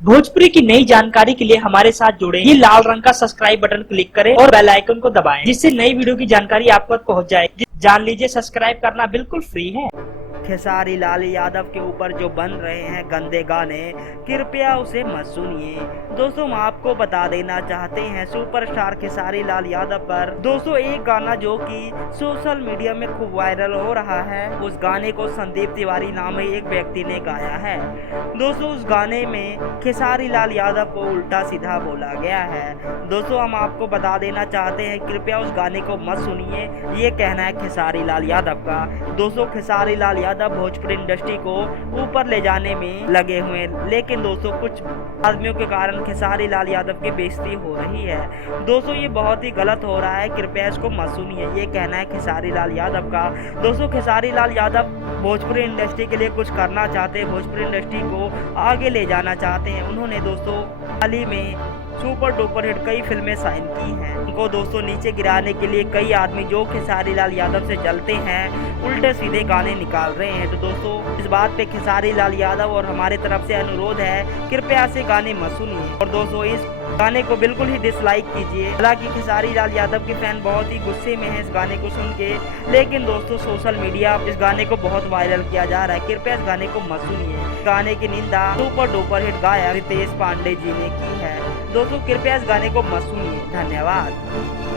भोजपुरी की नई जानकारी के लिए हमारे साथ जुड़े। ये लाल रंग का सब्सक्राइब बटन क्लिक करें और बेल आइकन को दबाएं, जिससे नई वीडियो की जानकारी आप तक पहुंच जाए। जान लीजिए, सब्सक्राइब करना बिल्कुल फ्री है। खेसारी लाल यादव के ऊपर जो बन रहे हैं गंदे गाने, कृपया उसे मत सुनिए। दोस्तों, हम आपको बता देना चाहते हैं सुपरस्टार खेसारी लाल यादव पर दोस्तों एक गाना जो कि सोशल मीडिया में खूब वायरल हो रहा है, उस गाने को संदीप तिवारी नाम एक व्यक्ति ने गाया है। दोस्तों, उस गाने में खेसारी लाल यादव को उल्टा सीधा बोला गया है। दोस्तों, हम आपको बता देना चाहते हैं कृपया उस गाने को मत सुनिए, ये कहना है खेसारी लाल यादव का। दोस्तों, खेसारी लाल यादव भोजपुरी इंडस्ट्री को ऊपर ले जाने में लगे हुए हैं, लेकिन दोस्तों कुछ आदमियों के कारण खेसारी लाल यादव की बेइज्जती हो रही है। दोस्तों, ये बहुत ही गलत हो रहा है, कृपया इसको मत सुनिए, ये कहना है खेसारी लाल यादव का। दोस्तों, खेसारी लाल यादव भोजपुरी इंडस्ट्री के लिए कुछ करना चाहते हैं, भोजपुरी इंडस्ट्री को आगे ले जाना चाहते हैं। उन्होंने दोस्तों हाल ही में सुपर डुपर हिट कई फिल्में साइन की हैं। उनको दोस्तों नीचे गिराने के लिए कई आदमी जो खेसारी लाल यादव से जलते हैं, उल्टे सीधे गाने निकाल रहे हैं। तो दोस्तों, इस बात पे खेसारी लाल यादव और हमारे तरफ से अनुरोध है, कृपया से गाने मत सुनिए और दोस्तों इस गाने को बिल्कुल ही डिसलाइक कीजिए। हालांकि खेसारी लाल यादव के फैन बहुत ही गुस्से में हैं इस गाने को सुन के, लेकिन दोस्तों सोशल मीडिया इस गाने को बहुत वायरल किया जा रहा है, कृपया इस गाने को मत सुनिए। गाने की निंदा सुपर डुपर हिट गायक रितेश पांडे जी ने की है। दोस्तों, कृपया इस गाने को मत सुनिए। धन्यवाद।